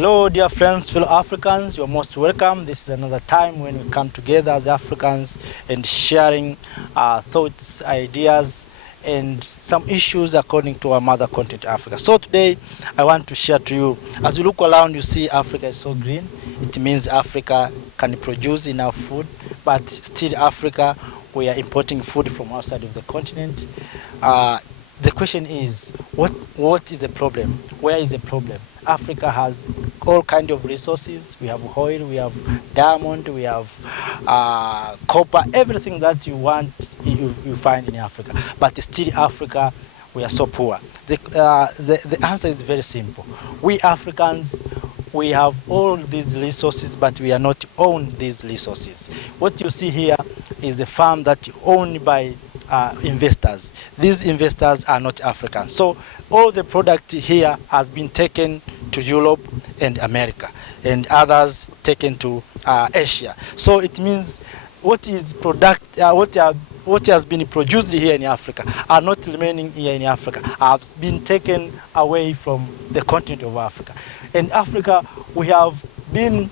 Hello, dear friends, fellow Africans. You're most welcome. This is another time when we come together as Africans and sharing our thoughts, ideas, and some issues according to our mother continent, Africa. So today, I want to share to you, as you look around, you see Africa is so green. It means Africa can produce enough food, but still Africa, we are importing food from outside of the continent. The question is, what is the problem? Where is the problem? Africa has all kinds of resources. We have oil, we have diamond, we have copper, everything that you want you find in Africa. But still Africa, we are so poor. The answer is very simple. We Africans, we have all these resources, but we are not own these resources. What you see here is the farm that owned by investors. These investors are not African. So all the product here has been taken to Europe and America, and others taken to Asia. So it means what has been produced here in Africa are not remaining here in Africa, have been taken away from the continent of Africa. In Africa, we have been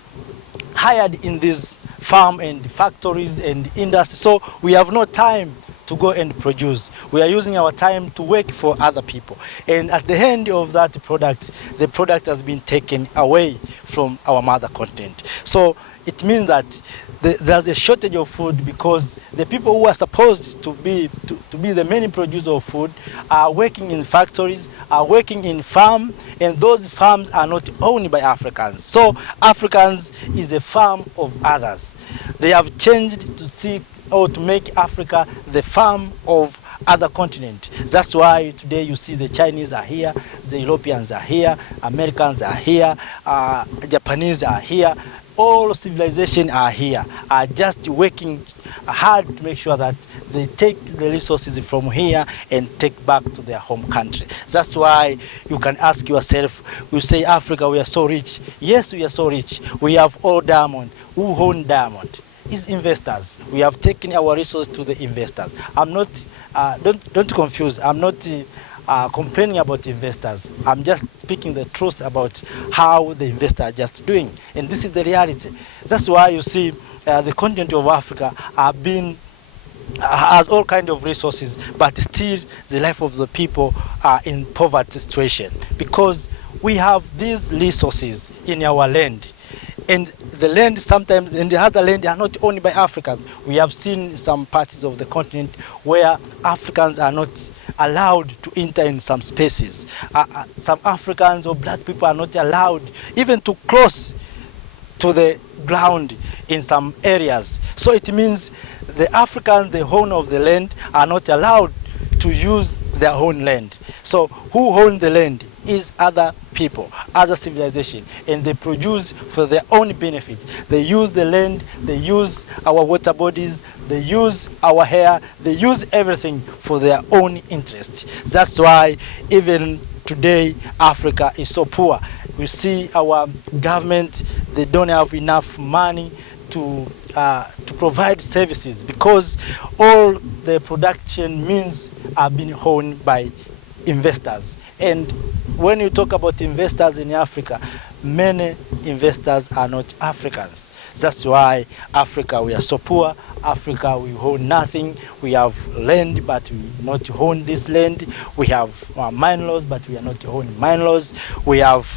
hired in these farm and factories and industry, so we have no time to go and produce. We are using our time to work for other people. And at the end of that product, the product has been taken away from our mother continent. So it means that there's a shortage of food because the people who are supposed to be the main producer of food are working in factories, are working in farm, and those farms are not owned by Africans. So Africans is a farm of others. They have changed to see or to make Africa the farm of other continent. That's why today you see the Chinese are here, the Europeans are here, Americans are here, Japanese are here. All civilization are here, are just working hard to make sure that they take the resources from here and take back to their home country. That's why you can ask yourself, you say Africa, we are so rich. Yes, we are so rich. We have all diamond. Who own diamond? Is investors. We have taken our resources to the investors. I'm not, don't confuse, I'm not complaining about investors. I'm just speaking the truth about how the investors are just doing. And this is the reality. That's why you see the continent of Africa has all kinds of resources, but still the life of the people are in poverty situation because we have these resources in our land. And the land sometimes, and the other land are not owned by Africans. We have seen some parts of the continent where Africans are not allowed to enter in some spaces. Some Africans or black people are not allowed even to cross to the ground in some areas. So it means the Africans, the owner of the land, are not allowed to use their own land. So who owns the land is other people, other civilization, and they produce for their own benefit. They use the land, they use our water bodies, they use our hair, they use everything for their own interest. That's why even today Africa is so poor. We see our government, they don't have enough money to provide services because all the production means are being owned by investors. And when you talk about investors in Africa, many investors are not Africans. That's why Africa, we are so poor. Africa, we own nothing. We have land, but we not own this land. We have mine laws, but we are not owning mine laws. We have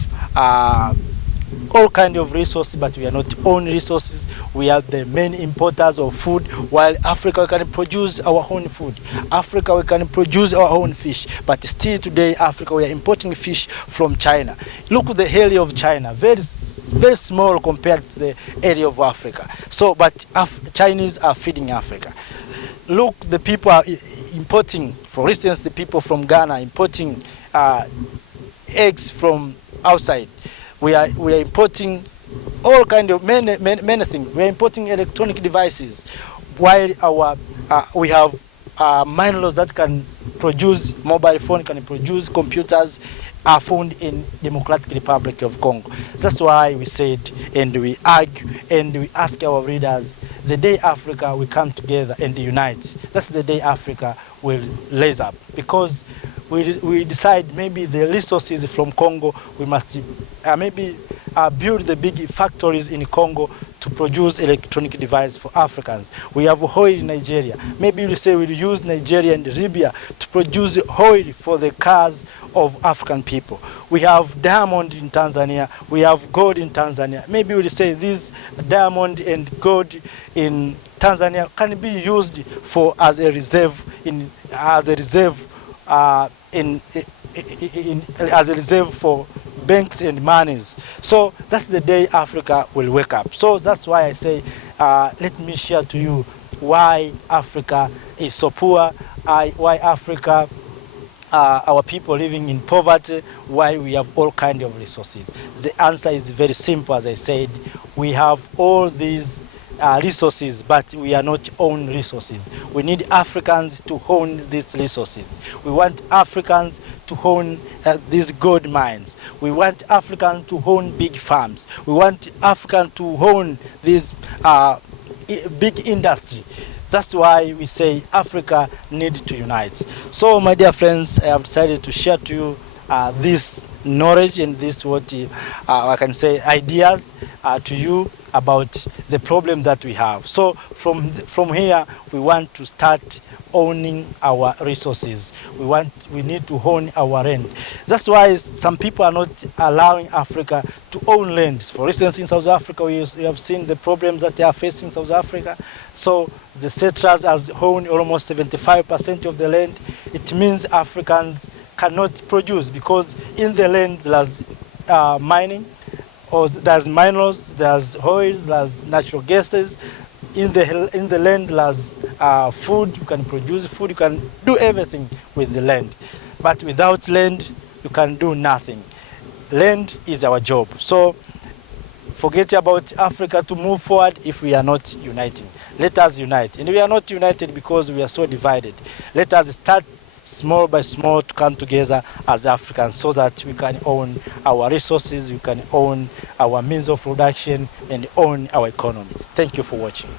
all kinds of resources, but we are not own resources. We are the main importers of food, while Africa can produce our own food. Africa, we can produce our own fish, but still today, Africa, we are importing fish from China. Look at the area of China, very small compared to the area of Africa. So, but Chinese are feeding Africa. Look, the people are importing, for instance, the people from Ghana importing eggs from outside. We are importing all kinds of many things. We are importing electronic devices, while we have mine laws that can produce mobile phone, can produce computers, are found in Democratic Republic of Congo. That's why we said, and we argue, and we ask our readers, the day Africa will come together and unite, that's the day Africa will raise up. Because we decide maybe the resources from Congo, we must maybe build the big factories in Congo to produce electronic devices for Africans. We have oil in Nigeria. Maybe you'll say we'll use Nigeria and Libya to produce oil for the cars of African people. We have diamond in Tanzania. We have gold in Tanzania. Maybe we'll say this diamond and gold in Tanzania can be used for as a reserve for banks and monies. So that's the day Africa will wake up. So that's why I say, let me share to you why Africa is so poor, why Africa, our people living in poverty, why we have all kinds of resources. The answer is very simple, as I said. We have all these resources, but we are not own resources. We need Africans to own these resources. We want Africans to own these gold mines. We want Africans to own big farms. We want Africans to own this big industry. That's why we say Africa needs to unite. So, my dear friends, I have decided to share to you this knowledge and this I can say ideas to you about the problem that we have. So from here we want to start owning our resources. We need to own our land. That's why some people are not allowing Africa to own lands. For instance, in South Africa, we have seen the problems that they are facing South Africa. So the settlers has owned almost 75% of the land. It means Africans cannot produce, because in the land there's mining, or there's minerals, there's oil, there's natural gases. In the land there's food. You can produce food, you can do everything with the land. But without land, you can do nothing. Land is our job. So forget about Africa to move forward if we are not uniting. Let us unite. And we are not united because we are so divided. Let us start small by small to come together as Africans so that we can own our resources, we can own our means of production, and own our economy. Thank you for watching.